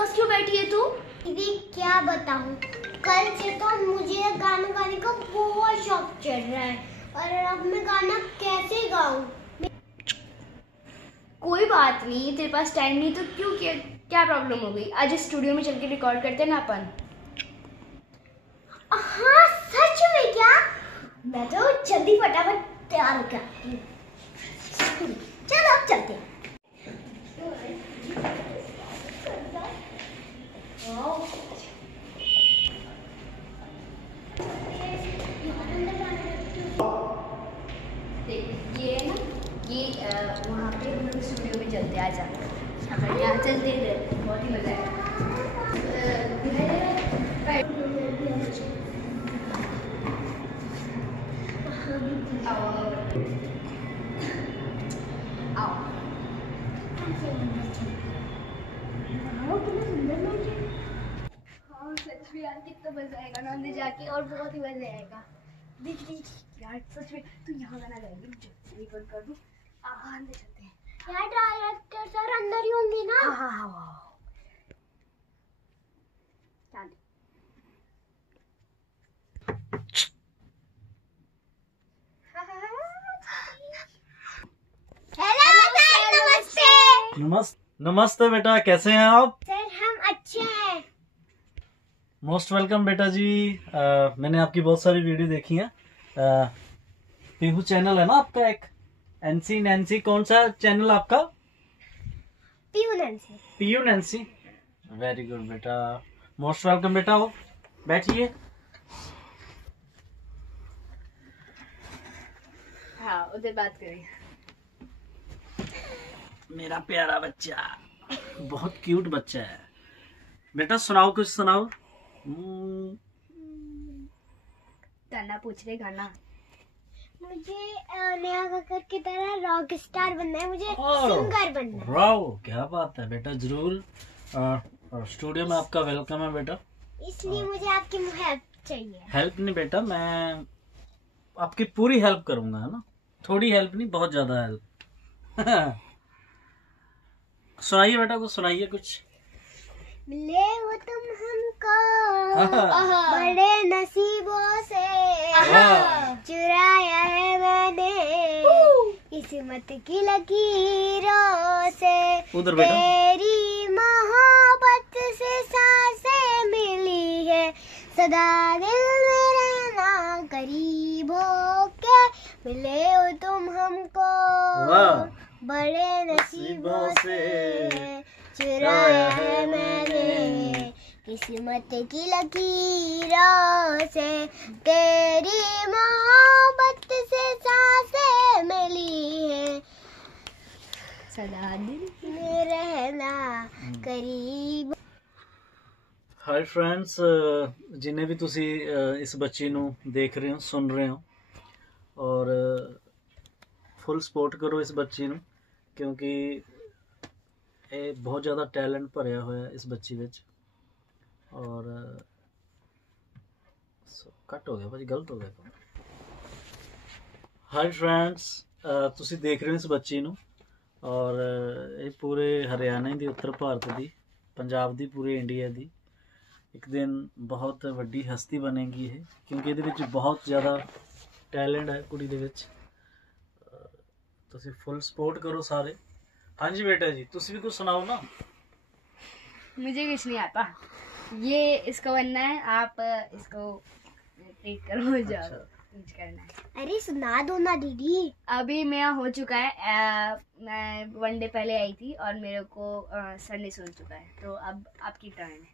उदास क्यों बैठी है तू? दीदी क्या बताऊं, कल से तो मुझे गाना गाने का बहुत शौक चढ़ रहा है और अब मैं गाना कैसे गाऊं? कोई बात नहीं, तेरे पास टाइम नहीं तो क्यों, क्या प्रॉब्लम हो गई? आज स्टूडियो में चल के रिकॉर्ड करते हैं ना अपन। हाँ सच में क्या? मैं तो जल्दी फटाफट तैयार हो गया। चलो अब चलते हैं। ये है ना, ये वहाँ पे हम लोग स्टूडियो में चलते हैं, आजा अपन यहाँ चलते हैं, बहुत ही मजा आएगा। हाँ सच में यार, कितना मजा आएगा ना अंदर जाके, और बहुत ही मजा आएगा। यार सच में तू यहाँ गाना गाएगी, बंद कर दूँ, अंदर चलते हैं। यार डायरेक्टर सर अंदर ही होंगे ना? हाँ हाँ हाँ, नमस्ते बेटा, कैसे हैं आप? सर हम अच्छे हैं। मोस्ट वेलकम बेटा जी। मैंने आपकी बहुत सारी वीडियो देखी है। पीहू चैनल है ना आपका एक, एनसी नैन्सी, कौन सा चैनल आपका? Pihu Nancy. Piyu Nancy, very good बेटा, मोस्ट वेलकम बेटा। हो बैठिए। हाँ उधर बात करें। मेरा प्यारा बच्चा, बहुत क्यूट बच्चा है बेटा। सुनाओ, कुछ सुनाओ। गाना पूछ रहे, गाना। मुझे नेहा कक्कर की तरह रॉक स्टार बनना है, मुझे सिंगर बनना है। वाओ, क्या बात है बेटा, जरूर स्टूडियो में आपका वेलकम है बेटा। इसलिए मुझे आपकी हेल्प चाहिए। हेल्प नहीं बेटा, मैं आपकी पूरी हेल्प करूंगा, है ना, थोड़ी हेल्प नहीं, बहुत ज्यादा हेल्प। सुनाइए बेटा, कुछ सुनाइए कुछ। मिले हो तुम हमको बड़े नसीबों से, चुराया है मैंने किस्मत की लकीरों से। उधर बेटा। तेरी मोहब्बत से सांसें मिली है, सदा दिल में रहना करीब होके। मिले हो तुम हमको बड़े नसीबों से, चुराया है मैंने किस्मत की लकीरों से। तेरी मोहब्बत से सांसें मिली है, सदा दिल में रहना करीब। हाय फ्रेंड्स, जिन्हें भी तुसी इस बच्ची ਨੂੰ देख रहे हो, सुन रहे हो, और फुल सपोर्ट करो इस बच्ची ਨੂੰ, क्योंकि ਇਹ ਬਹੁਤ ਜ਼ਿਆਦਾ ਟੈਲੈਂਟ ਭਰਿਆ ਹੋਇਆ ਇਸ ਬੱਚੀ ਵਿੱਚ। ਔਰ ਕੱਟ ਹੋ ਗਿਆ ਭਾਜੀ, ਗਲਤ ਹੋ ਗਿਆ। ਹਾਈ ਫਰੈਂਡਸ, ਤੁਸੀਂ ਦੇਖ ਰਹੇ ਹੋ ਇਸ ਬੱਚੀ ਨੂੰ, ਔਰ ਇਹ ਪੂਰੇ ਹਰਿਆਣਾ ਦੀ, ਉੱਤਰ ਭਾਰਤ ਦੀ, ਪੰਜਾਬ ਦੀ, ਪੂਰੇ ਇੰਡੀਆ ਦੀ ਇੱਕ ਦਿਨ ਬਹੁਤ ਵੱਡੀ ਹਸਤੀ ਬਣੇਗੀ ਇਹ, ਕਿਉਂਕਿ ਇਹਦੇ ਵਿੱਚ ਬਹੁਤ ਜ਼ਿਆਦਾ ਟੈਲੈਂਟ ਹੈ ਕੁੜੀ ਦੇ ਵਿੱਚ। ਤੁਸੀਂ फुल सपोर्ट करो सारे। हाँ जी बेटा जी, तुसी भी कुछ सुनाओ ना। मुझे कुछ नहीं आता, ये इसको बनना है, आप इसको ट्रीट करो, जाओ कुछ करना है। अरे सुना दो ना दीदी। अभी मेरा हो चुका है, मैं 1 डे पहले आई थी और मेरे को सर ने सुन चुका है, तो अब आपकी टर्न है।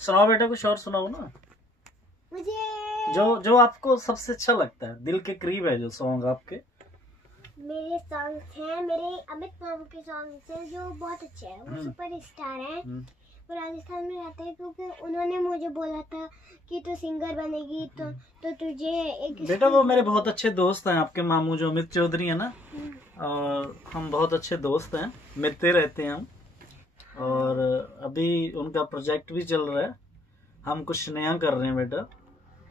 सुनाओ बेटा, कुछ और सुनाओ ना, मुझे जो आपको सबसे अच्छा लगता है, दिल के करीब है जो सॉन्ग आपके। मेरे सॉन्ग्स हैं, मेरे अमित मामू के सॉन्ग्स हैं जो बहुत अच्छे हैं। वो सुपर स्टार हैं, वो राजस्थान में रहते हैं, क्योंकि उन्होंने मुझे बोला था कि तू सिंगर बनेगी तो तुझे एक। बेटा वो मेरे बहुत अच्छे दोस्त हैं, आपके मामू जो अमित चौधरी है ना, और हम बहुत अच्छे दोस्त हैं, मिलते रहते हैं हम, और अभी उनका प्रोजेक्ट भी चल रहा है, हम कुछ नया कर रहे हैं बेटा,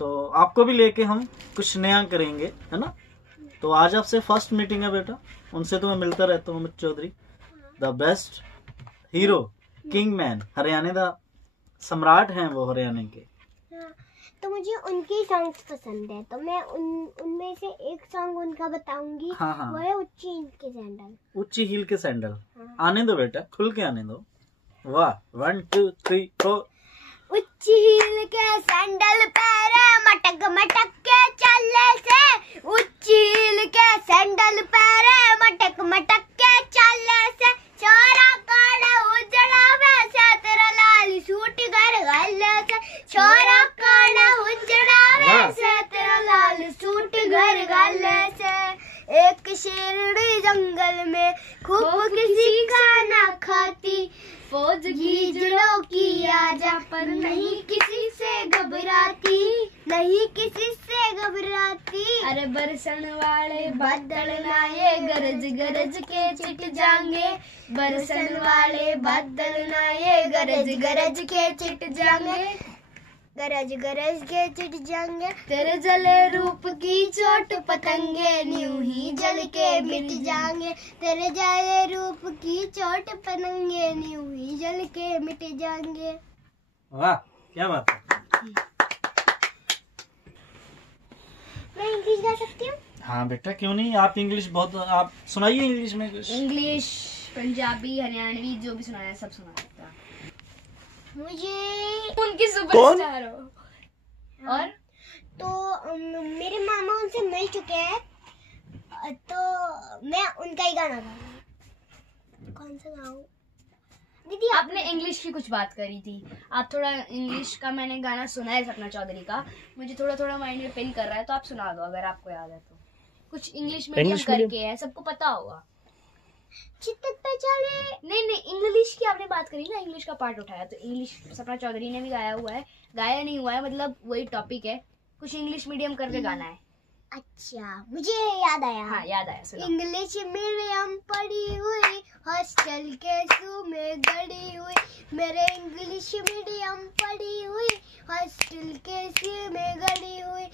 तो आपको भी लेके हम कुछ नया करेंगे, है ना। तो आज आपसे फर्स्ट मीटिंग है बेटा, उनसे तो मैं मिलता रहता हूँ, Amit Chaudhary the best, hero king man Haryana का सम्राट हैं वो हरियाणा के। हाँ, तो मुझे उनके सॉन्ग्स पसंद है, तो मैं उनमें से एक सॉन्ग उनका बताऊंगी। हाँ हाँ वो है उच्ची हील के सैंडल। ऊंची हील के सैंडल। हाँ। आने दो बेटा, खुल के आने दो। वाह 1 2 3 4। उच्ची हील के सैंडल पैरे मटक मटक के चले से, उच्ची हील के सैंडल पैरे मटक मटक के चले से, छोरा काड़ा उजड़ा वैसे तेरा लाल सूट घर गले से, छोरा काड़ा उजड़ा वैसे तेरा लाल सूट घर गले से। एक शेरनी जंगल में खूब किसी का ना खाती, फौज गीजड़ों की आजा पर नहीं किसी से घबराती, नहीं किसी से घबराती। अरे बरसन वाले बादल ना ये गरज गरज के चिट जाएंगे, बरसन वाले बादल ना ये गरज गरज के चिट जाएंगे, गरज गरज के चिट जाएंगे। तेरे जले रूप की चोट पतंगे यूं ही जल के मिट जाएंगे, तेरे जाए रूप की चोट पतंगे यूं ही जल के मिट जाएंगे। वाह क्या बात है। मैं इंग्लिश गा सकती हूँ? हाँ बेटा क्यों नहीं, आप इंग्लिश बहुत, आप सुनाइए इंग्लिश में कुछ। इंग्लिश पंजाबी हरियाणवी जो भी सुनाया सब सुना सकता। मुझे उनकी सुपरस्टार हो। और तो मेरे मामा उनसे मिल चुके हैं, तो मैं उनका ही गाना गाऊंगी। कौन सा गाऊं? दीदी आपने इंग्लिश की कुछ बात करी थी, आप थोड़ा इंग्लिश का, मैंने गाना सुना है सपना चौधरी का, मुझे थोड़ा थोड़ा माइंड में पिन कर रहा है, तो आप सुना दो अगर आपको याद है तो। कुछ इंग्लिश मीडियम करके है, सबको पता होगा। चित्त पे चले। नहीं इंग्लिश की आपने बात करी ना, इंग्लिश का पार्ट उठाया, तो इंग्लिश सपना चौधरी ने भी गाया हुआ है, गाया नहीं हुआ है मतलब वही टॉपिक है, कुछ इंग्लिश मीडियम करके गाना है। अच्छा मुझे याद आया। हाँ याद आया, सुनो। इंग्लिश मीडियम पढ़ी हुई, हॉस्टल के सू में गड़ी हुई, मेरे इंग्लिश मीडियम पढ़ी हुई, हॉस्टल के सू में गड़ी हुई।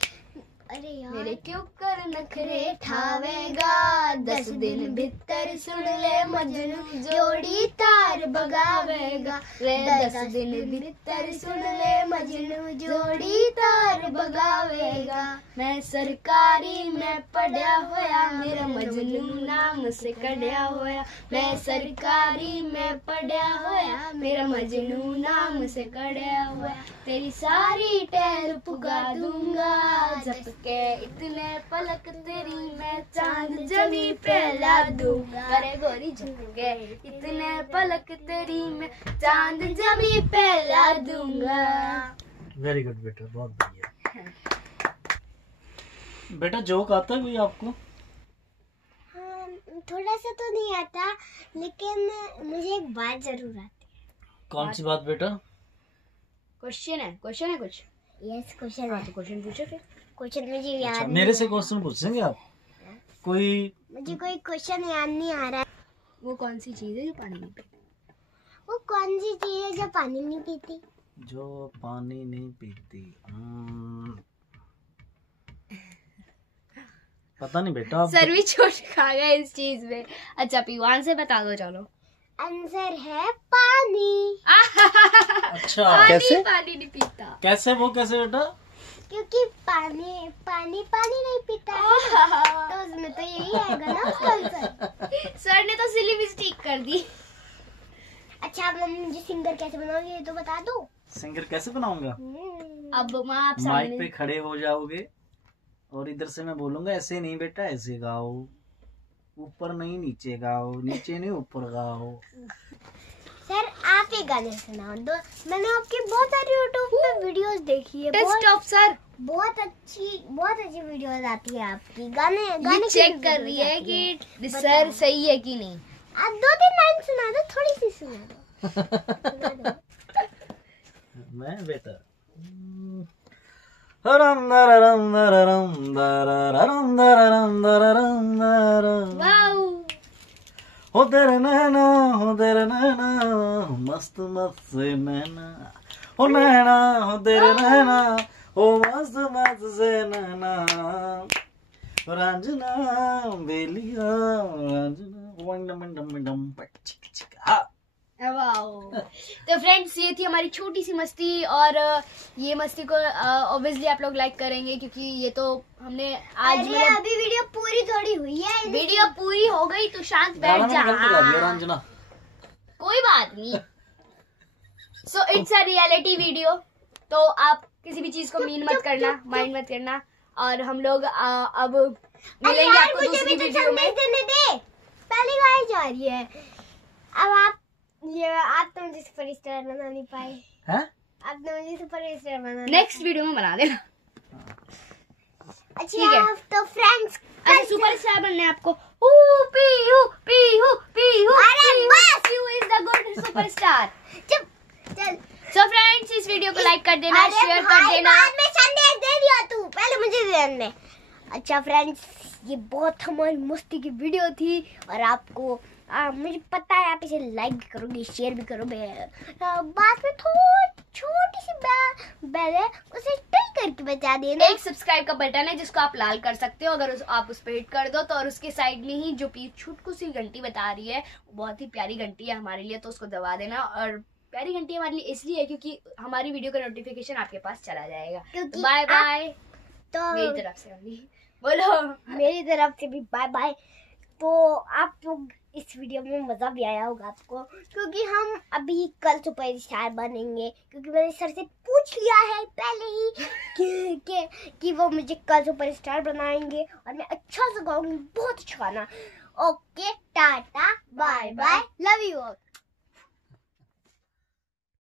अरे यार मेरे क्यों कर नखरे ठावेगा, 10 दिन भीतर सुन ले मजनू जोड़ी तार बगावेगा, रे 10 दिन भीतर सुन ले मजनू जोड़ी तार बगावेगा। मैं सरकारी में पढ़या होया, मेरा मजनू नाम से कढ़या होया, मैं सरकारी में पढ़या होया, मेरा मजनू नाम से कढ़या होया, तेरी सारी टहल पुगा दूंगा, जब के इतने पलक तेरी मैं चांद जमी पे ला दूंगा, अरे गोरी झुके इतने पलक तेरी मैं चांद जमी पे ला दूंगा। वेरी गुड बेटा, बहुत बढ़िया। बेटा जोक आता है कोई आपको? हाँ, थोड़ा सा तो नहीं आता, लेकिन मुझे एक बात जरूर आती है। कौन सी बात बेटा? क्वेश्चन है कुछ? यस क्वेश्चन है। तो क्वेश्चन पूछो फिर। क्वेश्चन मुझे याद अच्छा, नहीं मेरे आ से रहा। क्वेश्चन पूछेंगे आप? कोई मुझे कोई क्वेश्चन याद नहीं आ रहा है। वो कौन सी चीज है जो पानी नहीं पीती? वो कौन सी चीज है जो पानी नहीं पीती? जो पानी नहीं पीती? पता नहीं बेटा, आप सर भी छोट खा गए इस चीज में। अच्छा पीवान से बता दो चलो। आंसर है पानी। अच्छा कैसे? पानी नहीं पीता। कैसे वो कैसे बेटा? क्योंकि पानी नहीं पीता है, तो उसमें तो यही आएगा ना उसका आंसर। सर ने तो सिली मिस्टेक कर दी। अच्छा अब मुझे सिंगर कैसे बनाओगे ये तो बता दो। सिंगर कैसे बनाऊंगा? अब माँ आप माइक सामने पे खड़े हो जाओगे और इधर से मैं बोलूंगा ऐसे नहीं बेटा, ऐसे गाओ, ऊपर नहीं नीचे गाओ, नीचे नहीं ऊपर गाओ। सर आप ही गाने सुनाओ दो। मैंने आपकी बहुत सारी यूट्यूब पे वीडियोस देखी है, टेस्ट ऑफ सर बहुत अच्छी वीडियोस आती है आपकी। गाने की चेक भी कर रही videos है आती है। कि सर सही है कि नहीं। आप 2-3 लाइन सुना दो, थोड़ी सी सुना दो। मैं बेटा रम दररम दररम दररम दररम दररम दररम। वाओ हो तेरे नैना मस्त मस्त से नैना, हो नैना हो तेरे नैना, हो मस्त मस्त से नैना, रंजना बेलिया रंजना वंडम वंडम वंडम चिक चिक। हाँ वाओ। तो फ्रेंड्स ये थी हमारी छोटी सी मस्ती, और ये मस्ती को ऑब्वियसली आप लोग लाइक करेंगे क्योंकि ये तो हमने आज अरे अभी वीडियो पूरी थोड़ी हुई है। वीडियो पूरी हो गई तो शांत बैठ जा, कोई बात नहीं। So it's a reality video, तो आप किसी भी चीज को माइंड मत करना। और हम लोग अब मिलेंगे आपको दूसरी वीडियो में। पहली गाय जा रही है। अब आप तो मुझे सुपरस्टार बना नहीं पाए हैं? आप तो मुझे सुपरस्टार बना नेक्स्ट वीडियो में बना देना। ठीक है तो फ्रेंड्स, अच्छा सुपरस्टार बनना है आपको। पीहू पीहू पीहू, अरे बस, Pihu is the good superstar. चल। सो फ्रेंड्स इस वीडियो को लाइक कर देना, शेयर कर देना। बाद में संदेश दे दिया तू, पहले मुझे देने। अच्छा फ्रेंड्स, ये बहुत हमारी मस्ती की वीडियो थी, और आपको मुझे पता है आप इसे लाइक भी करोगे, शेयर भी करोगे। बाद में थोड़ी छोटी सी बेल है, उसे टिक करके बचा देना। एक सब्सक्राइब का बटन है जिसको आप लाल कर सकते हो, अगर आप उस पर हिट कर दो तो। और उसके साइड में ही जो छुटकू सी घंटी बता रही है, बहुत ही प्यारी घंटी है हमारे लिए, तो उसको दबा देना। और प्यारी घंटी हमारे लिए इसलिए है क्योंकि हमारी वीडियो का नोटिफिकेशन आपके पास चला जाएगा। Bye bye. तो मेरी तरफ से अभी बोलो। मेरी तरफ से भी बाय बाय। तो आप लोग इस वीडियो में मज़ा भी आया होगा आपको, क्योंकि हम अभी कल सुपरस्टार बनेंगे, क्योंकि मैंने सर से पूछ लिया है पहले ही कि वो मुझे कल सुपरस्टार बनाएंगे, और मैं अच्छा से गाऊंगी, बहुत अच्छा गाना। Okay tata bye bye, love you all.